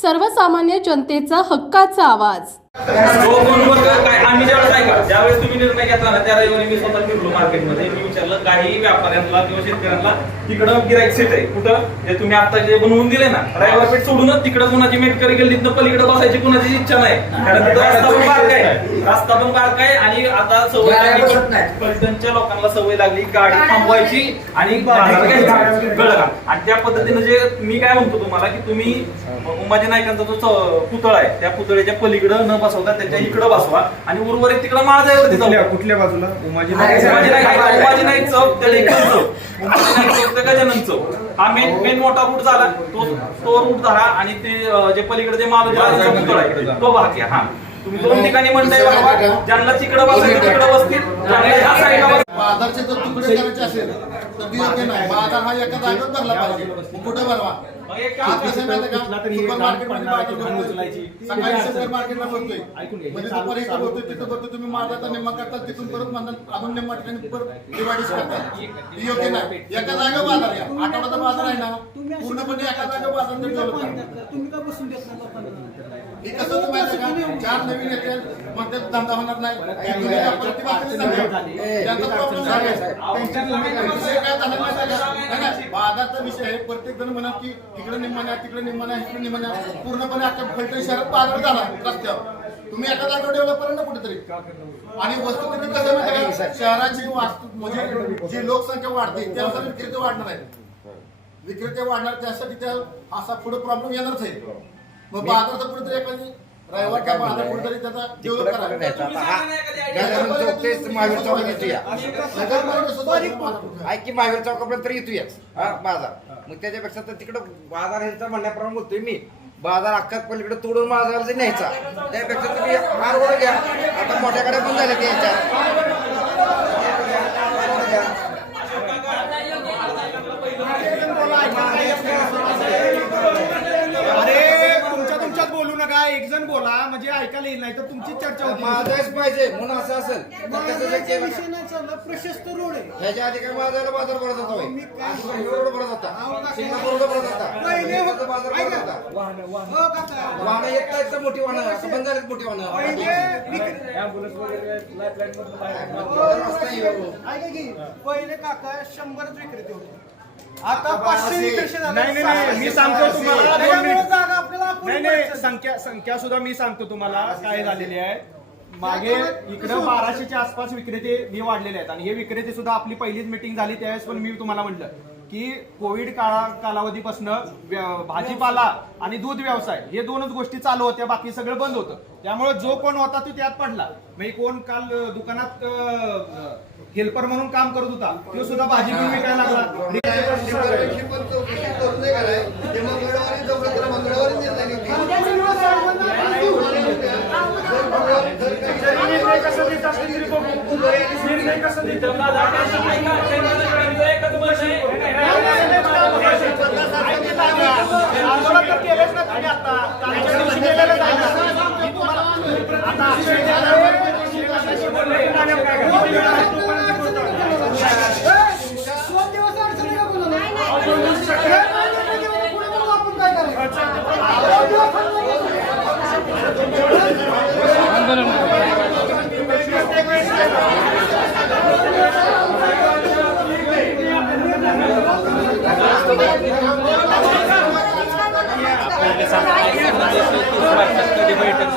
सर्वसामान्य जनतेचा हक्काचा आवाज. काय? आम्ही ज्यावेळेस ऐका ज्यावेळेस तुम्ही निर्णय घेतला ना त्या रविवारी मी स्वतः फिरलो मार्केटमध्ये. मी विचारलं काही व्यापाऱ्यांना किंवा शेतकऱ्यांना तिकडं गिराईक सेट आहे. कुठं? जे तुम्ही आता जे बनवून दिले ना रविवार पेठ सोडूनच तिकडं कुणाची मेटकरी गेली तिथं पलीकडे बसायची कुणाची इच्छा नाही. कारण तिथं रस्ता पण बारका आहे. रस्ता पण बारका आहे आणि आता सवय गाड्या लागली. बसत. पलटणच्या लोकांना सवय लागली गाडी थांबवायची आणि आणि त्या पद्धतीनं जे मी काय म्हणतो तुम्हाला की तुम्ही उमाजी नायकांचा जो च- पुतळा आहे त्या पुतळ्याच्या पलीकडं न बसवता त्याच्या इकडं बसवा आणि उर्वरित तिकडं माळजाईवरती कुठल्या जाऊ. कुठल्या बाजूला? उमाजी आहे, उमाजी नाईक- नाईक उमाजी नाईक चौक त्या इकडं चौक उमाजी नाईक चौक ते गजानन चौक हा. मेन मेन मोठा रूट झाला. तो तो रूट धरा आणि ते अं, जे पलीकडे जे पुतळा आहे तो भाग घ्या हा. तुम्ही दोन ठिकाणी मंडई बनवा ज्यांना तिकडं बसायचं तिकडं बसतील. ज्यांना ह्या साईडला बस बाजारचे जर तुकडे करायचे असेल तर ती योग्य नाही. बाजार हा एका जागेवर भरला पाहिजे. मग कुठे भरवा आज कसं माहिती का? सुपर मार्केटमध्ये बाजार भरतोय. सकाळी सुपर. मार्केटला भरतोय. म्हणजे दुपारी इथं भरतोय तिथं भरतोय तुम्ही मारता निम्मा करतात तिथून परत म्हणतात अजून निम्मा ठिकाणी परत डिवाइडिश करतात. ही योग्य नाही. एका जागेवर बाजार आठवड्याचा बाजार आहे ना पूर्णपणे एका जागेवर बाजार तुम्ही चालू करा. तुम्ही का बसून देत नाही लोकांना? हे कसं होतं माहिती आहे का? चार नवीन येते मग ते धंदा होणार नाही. त्यांचा झाला विषय काय झाला माहिती आहे का? नाही, नाही, बाजारचा विषय आहे. प्रत्येक जण म्हणा की इकडे निम्मान्या तिकडे निम्मान्या इकडे निम्मान्या पूर्णपणे अख्ख्या फलटण शहरात बाजार झाला रस्त्यावर. तुम्ही एका जागेवर डेव्हलप करा ना कुठेतरी. आणि वस्तू किती कसं आहे माहिती आहे का? शहराची वास्तू म्हणजे जी लोकसंख्या वाढते त्यानुसार विक्रेते वाढणार आहेत विक्रेते वाढणार त्यासाठी त्या असा पुढे प्रॉब्लेम येणारच आहे. मग बाजाराचा कुठेतरी एखादी रविवार काय बाजार कुठेतरी त्याचा डेव्हलप करा. गजानन चौक ते महावीर चौकात येतोया. नगरपालिका सुद्धा. ऐक की महावीर चौकापर्यंत तर येतोयाच. हा बाजार. मग त्याच्यापेक्षा तर तिकडं बाजार ह्यांचा म्हणण्याप्रमाणे बोलतोय मी. बाजार अख्खा पलीकडे तोडून बाजार जर न्यायचा. त्यापेक्षा तुम्ही मारवड घ्या. आता मोठ्या गाड्या पण झाल्या त्याच्या अरे तुमच्या तुमच्यात बोलू जण बोला म्हणजे ऐकायला येईल नाही तर तुमची चर्चा होती. माझाच पाहिजे म्हणून असं असेल. तर कसं बाजाराचा शक्य आहे विषय बघा. नाही चालला प्रशस्त रोड आहे. ह्याच्या आधी काय बाजाराला बाजार भरत होता? मी काय- रोड भरत होता. सिंगापूर रोड भरत होता. पहिले हो- सिंगापूरचा बाजार भरत ऐका. होता हो काका वाहनं येत तर मोठी वाहनं आता बंद झालीत मोठी वाहनं. पहिले विक- रस्ता आहे हो. ऐका की पहिले काका शंभरच विक्रेते होते. आता पाचशे विक्रेते झाले. नाही नाही नाही मी सांगतो तुम्हाला दोन मिनिट नाही नाही. संख्या संख्या सुद्धा मी सांगतो तुम्हाला काय झालेली आहे. मागे इकडं बाराशेच्या आसपास विक्रेते हे वाढलेले आहेत. आणि हे विक्रेते सुद्धा आपली पहिलीच मिटिंग झाली त्यावेळेस पण मी तुम्हाला म्हटलं की कोविड काळा कालावधीपासून भाजीपाला आणि दूध व्यवसाय हे दोनच गोष्टी चालू होत्या बाकी सगळं बंद होतं. त्यामुळे जो कोण होता तो त्यात पडला. म्हणजे कोण काल दुकानात हेल्पर म्हणून काम करत होता तो सुद्धा भाजी घेऊन विकायला लागला आंदोलन तर केलंच ना तुम्ही आता कालच्या दिवशी केलेलंच आहे ना. मी तुम्हाला आता अक्षय दोन दिवस अडचणी का बोलवलं? हे मान्य नाही केलं, पुढे बोलू आपण काय करायचं? दोन दिवस अडचणी कधी बैठक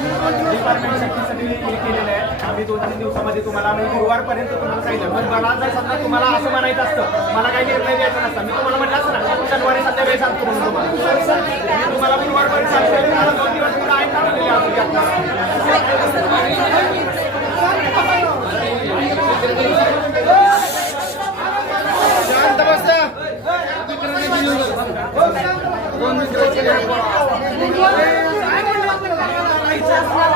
डिपार्टमेंटसाठी बसा. हे केलेलं आहे आम्ही दोन तीन दिवसामध्ये तुम्हाला गुरुवारपर्यंत तुम्हाला सांगितलं मग मला जर समजा तुम्हाला असं म्हणायचं असतं मला काही निर्णय द्यायचा नसता मी तुम्हाला म्हटलं असतं ना शनिवारी संध्याकाळी सांगतो म्हणून तुम्हाला मी तुम्हाला गुरुवारपर्यंत सांगतो मला दोन दिवस पुढे दोन Gracias.